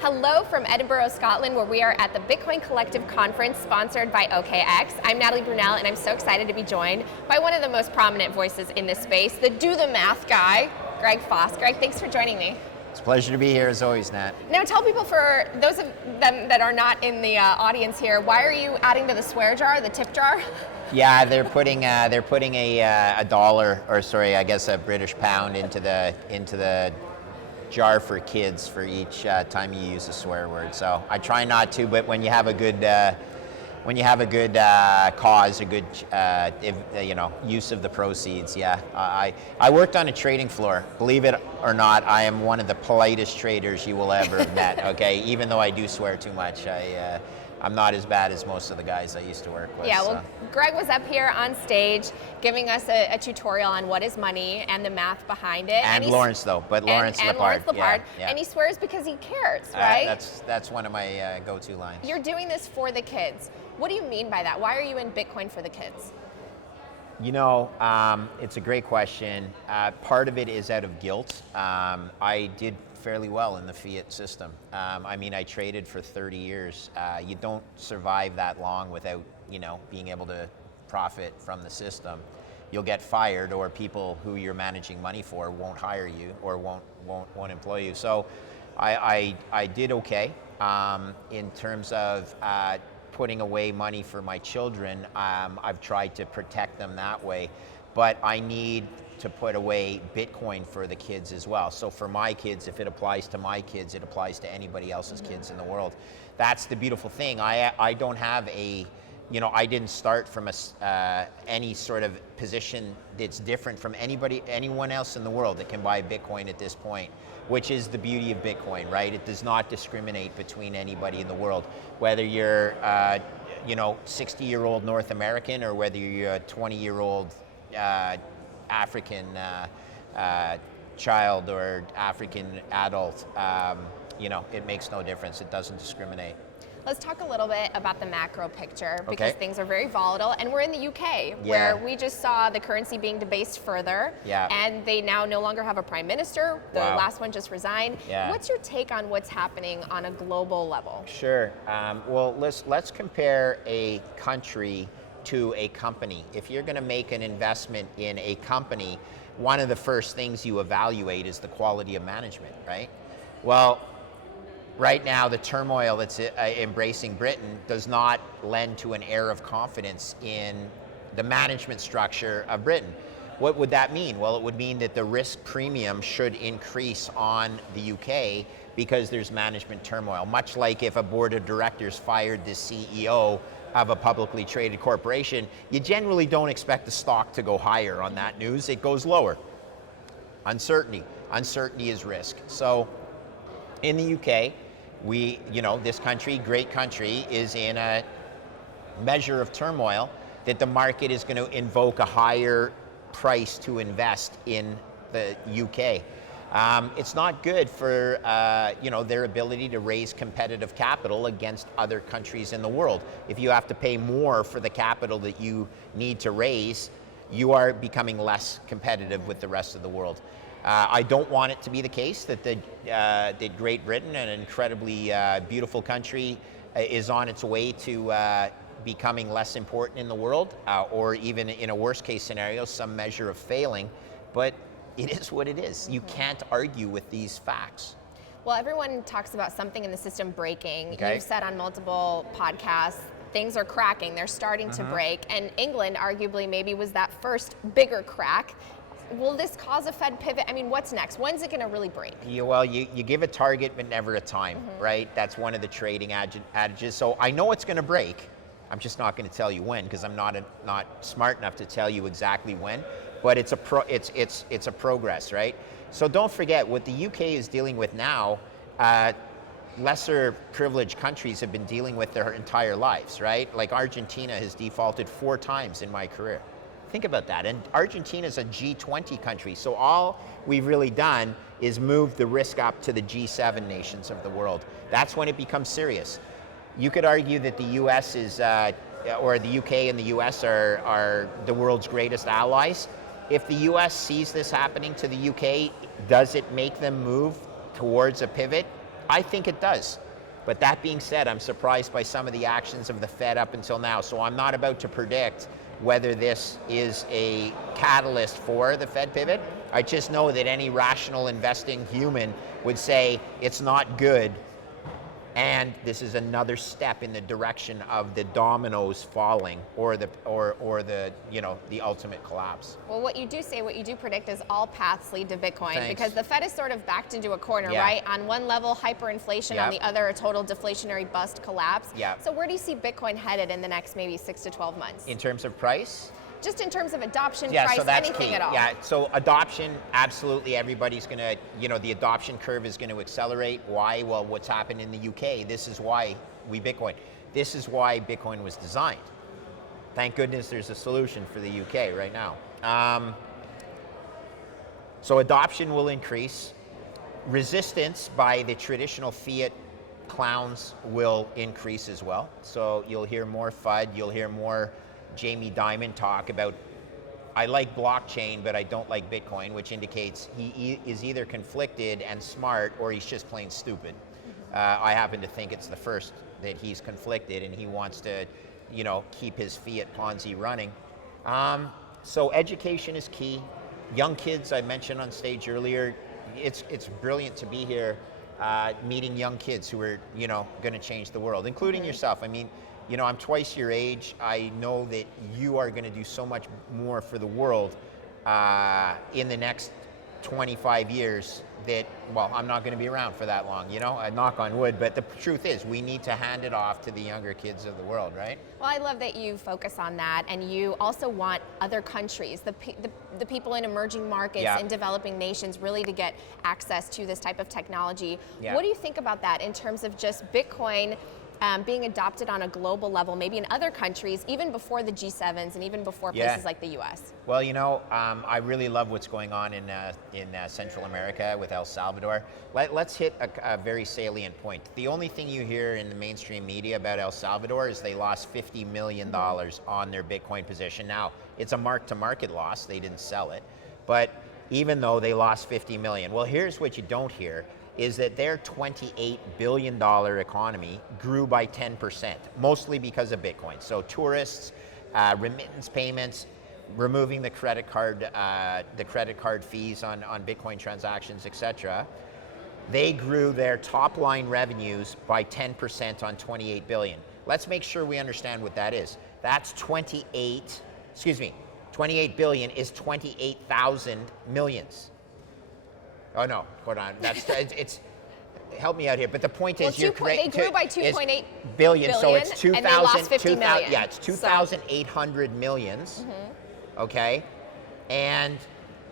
Hello from Edinburgh, Scotland, where we are at the Bitcoin Collective Conference sponsored by OKX. I'm Natalie Burnell, and I'm so excited to be joined by one of the most prominent voices in this space, the do the math guy, Greg Foss. Greg, thanks for joining me. It's a pleasure to be here as always, Nat. Now tell people, for those of them that are not in the audience here, why are you adding to the swear jar, the tip jar? Yeah, they're putting a dollar, or sorry, I guess a British pound into the jar for kids for each time you use a swear word. So I try not to, but when you have a good cause, a good use of the proceeds, yeah. I worked on a trading floor. Believe it or not, I am one of the politest traders you will ever have met. Okay, even though I do swear too much, I'm not as bad as most of the guys I used to work with. Yeah, well, Greg was up here on stage giving us a tutorial on what is money and the math behind it. And Lawrence, though, but Lawrence Lepard. Lawrence Lepard, yeah. and he swears because he cares, right? That's one of my go-to lines. You're doing this for the kids. What do you mean by that? Why are you in Bitcoin for the kids? You know, it's a great question. Part of it is out of guilt. I did fairly well in the fiat system. I traded for 30 years. You don't survive that long without, being able to profit from the system. You'll get fired, or people who you're managing money for won't hire you or won't employ you. So I did okay in terms of putting away money for my children. I've tried to protect them that way, but I need to put away Bitcoin for the kids as well. So for my kids, if it applies to my kids, it applies to anybody else's kids in the world. That's the beautiful thing. I don't have I didn't start from any sort of position that's different from anyone else in the world that can buy Bitcoin at this point, which is the beauty of Bitcoin, right? It does not discriminate between anybody in the world, whether you're 60-year-old North American or whether you're a 20-year-old African child or African adult. It makes no difference. It doesn't discriminate. Let's talk a little bit about the macro picture, because things are very volatile, and we're in the UK, where we just saw the currency being debased further, and they now no longer have a prime minister. The last one just resigned. What's your take on what's happening on a global level? Sure. Well, let's compare a country to a company. If you're going to make an investment in a company, one of the first things you evaluate is the quality of management, right? Well, right now, the turmoil that's embracing Britain does not lend to an air of confidence in the management structure of Britain. What would that mean? Well, it would mean that the risk premium should increase on the UK because there's management turmoil, much like if a board of directors fired the CEO of a publicly traded corporation. You generally don't expect the stock to go higher on that news. It goes lower. Uncertainty is risk. So in the UK, this country, great country, is in a measure of turmoil that the market is going to invoke a higher price to invest in the UK. It's not good for their ability to raise competitive capital against other countries in the world. If you have to pay more for the capital that you need to raise, you are becoming less competitive with the rest of the world. I don't want it to be the case that that Great Britain, an incredibly beautiful country, is on its way to becoming less important in the world, or even in a worst case scenario, some measure of failing. But it is what it is. You can't argue with these facts. Well, everyone talks about something in the system breaking. You've said on multiple podcasts, things are cracking, they're starting to break, and England arguably maybe was that first bigger crack. Will this cause a Fed pivot? I mean, what's next? When's it going to really break? You give a target, but never a time, right? That's one of the trading adages. So I know it's going to break. I'm just not going to tell you when, because I'm not smart enough to tell you exactly when. But it's a progress, right? So don't forget what the UK is dealing with now. Lesser privileged countries have been dealing with their entire lives, right? Like Argentina has defaulted 4 times in my career. Think about that. And Argentina is a G20 country, so all we've really done is move the risk up to the G7 nations of the world. That's when it becomes serious. You could argue that the US is, or the UK and the US are the world's greatest allies. If the US sees this happening to the UK, does it make them move towards a pivot? I think it does. But that being said, I'm surprised by some of the actions of the Fed up until now. So I'm not about to predict whether this is a catalyst for the Fed pivot. I just know that any rational investing human would say it's not good, and this is another step in the direction of the dominoes falling, or the the ultimate collapse. Well, what you do predict is all paths lead to Bitcoin. Thanks. Because the Fed is sort of backed into a corner, right? On one level, hyperinflation, on the other, a total deflationary bust collapse. So where do you see Bitcoin headed in the next maybe 6 to 12 months? In terms of price? Just in terms of adoption, price, so that's anything key. at all. Yeah, so adoption, absolutely, everybody's going to, the adoption curve is going to accelerate. Why? Well, what's happened in the UK, this is why Bitcoin. This is why Bitcoin was designed. Thank goodness there's a solution for the UK right now. So adoption will increase. Resistance by the traditional fiat clowns will increase as well. So you'll hear more FUD, you'll hear more Jamie Dimon talk about, I like blockchain, but I don't like Bitcoin, which indicates he is either conflicted and smart, or he's just plain stupid. I happen to think it's the first, that he's conflicted and he wants to, keep his fiat Ponzi running. So education is key. Young kids, I mentioned on stage earlier, it's brilliant to be here meeting young kids who are, going to change the world, including yourself. I mean, I'm twice your age. I know that you are going to do so much more for the world in the next 25 years that, well, I'm not going to be around for that long, I knock on wood, but the truth is we need to hand it off to the younger kids of the world, right? Well, I love that you focus on that, and you also want other countries, the people in emerging markets, in developing nations, really to get access to this type of technology. What do you think about that in terms of just Bitcoin being adopted on a global level, maybe in other countries, even before the G7s and even before places like the US? Well, I really love what's going on in Central America with El Salvador. Let's hit a very salient point. The only thing you hear in the mainstream media about El Salvador is they lost $50 million on their Bitcoin position. Now, it's a mark-to-market loss. They didn't sell it. But even though they lost $50 million, well, here's what you don't hear, is that their $28 billion economy grew by 10%, mostly because of Bitcoin. So tourists, remittance payments, removing the credit card fees on Bitcoin transactions, etc. They grew their top line revenues by 10% on 28 billion. Let's make sure we understand what that is. That's 28 billion is 28,000 millions. Oh no, hold on. It's help me out here. But the point is, they grew by 2.8 billion. So it's 2,000. And they lost 50 million. Yeah, it's 2,800 millions. Okay, and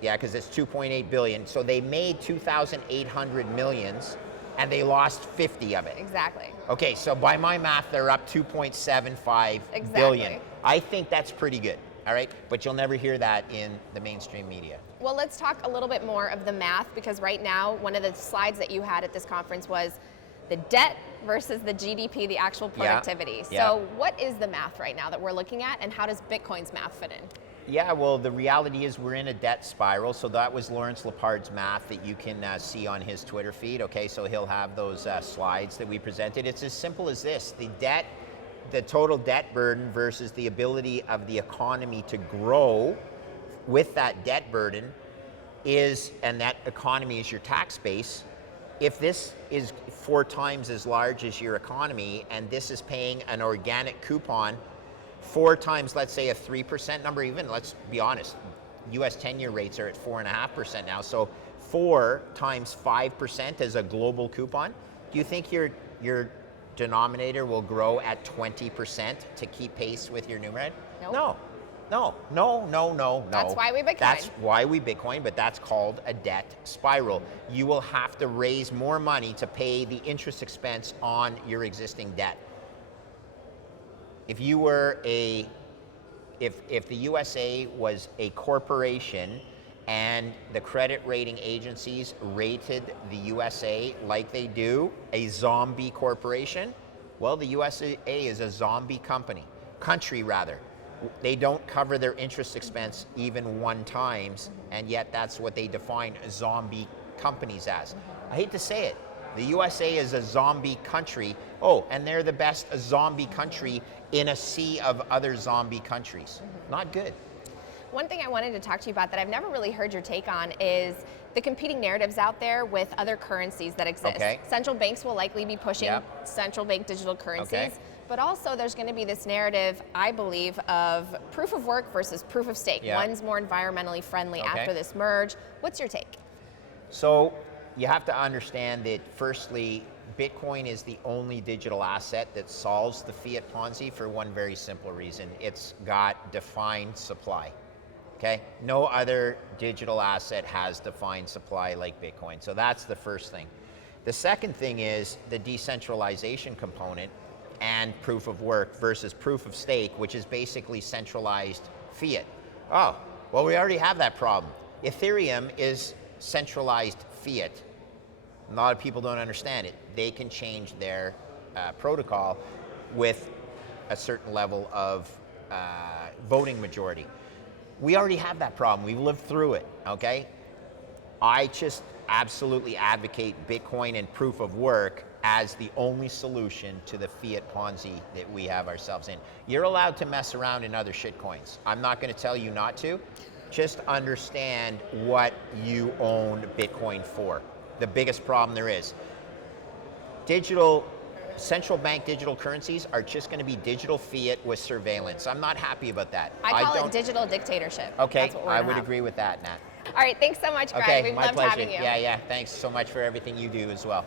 because it's 2.8 billion. So they made 2,800 millions, and they lost 50 of it. Exactly. Okay, so by my math, they're up 2.75 billion. I think that's pretty good. All right, but you'll never hear that in the mainstream media. Well, let's talk a little bit more of the math, because right now, one of the slides that you had at this conference was the debt versus the GDP, the actual productivity. So what is the math right now that we're looking at, and how does Bitcoin's math fit in? Yeah, well, the reality is we're in a debt spiral. So that was Lawrence Lepard's math that you can see on his Twitter feed. Okay, so he'll have those slides that we presented. It's as simple as this. The total debt burden versus the ability of the economy to grow with that debt burden and that economy is your tax base. If this is 4 times as large as your economy, and this is paying an organic coupon 4 times, let's say a 3% number, even, let's be honest, US 10-year rates are at 4.5% now. So 4 times 5% as a global coupon. Do you think your denominator will grow at 20% to keep pace with your numerator? Nope. No. That's why we Bitcoin. That's why we Bitcoin, but that's called a debt spiral. You will have to raise more money to pay the interest expense on your existing debt. If you were if the USA was a corporation and the credit rating agencies rated the USA like they do a zombie corporation, well, the USA is a zombie country rather. They don't cover their interest expense even 1 time, and yet that's what they define zombie companies as. I hate to say it, The USA is a zombie country. Oh, and they're the best zombie country in a sea of other zombie countries. Not good. One thing I wanted to talk to you about that I've never really heard your take on is the competing narratives out there with other currencies that exist. Okay. Central banks will likely be pushing central bank digital currencies, but also there's going to be this narrative, I believe, of proof of work versus proof of stake. One's more environmentally friendly after this merge. What's your take? So you have to understand that, firstly, Bitcoin is the only digital asset that solves the fiat Ponzi for one very simple reason. It's got defined supply. Okay? No other digital asset has defined supply like Bitcoin. So that's the first thing. The second thing is the decentralization component and proof of work versus proof of stake, which is basically centralized fiat. Oh, well, we already have that problem. Ethereum is centralized fiat. A lot of people don't understand it. They can change their protocol with a certain level of voting majority. We already have that problem. We've lived through it, okay? I just absolutely advocate Bitcoin and proof of work as the only solution to the fiat Ponzi that we have ourselves in. You're allowed to mess around in other shitcoins. I'm not going to tell you not to. Just understand what you own Bitcoin for. The biggest problem there is. Central bank digital currencies are just going to be digital fiat with surveillance. I'm not happy about that. I call it digital dictatorship. Okay, I would agree with that, Nat. All right, thanks so much, Greg. Okay, We've my loved pleasure. having you. Yeah, thanks so much for everything you do as well.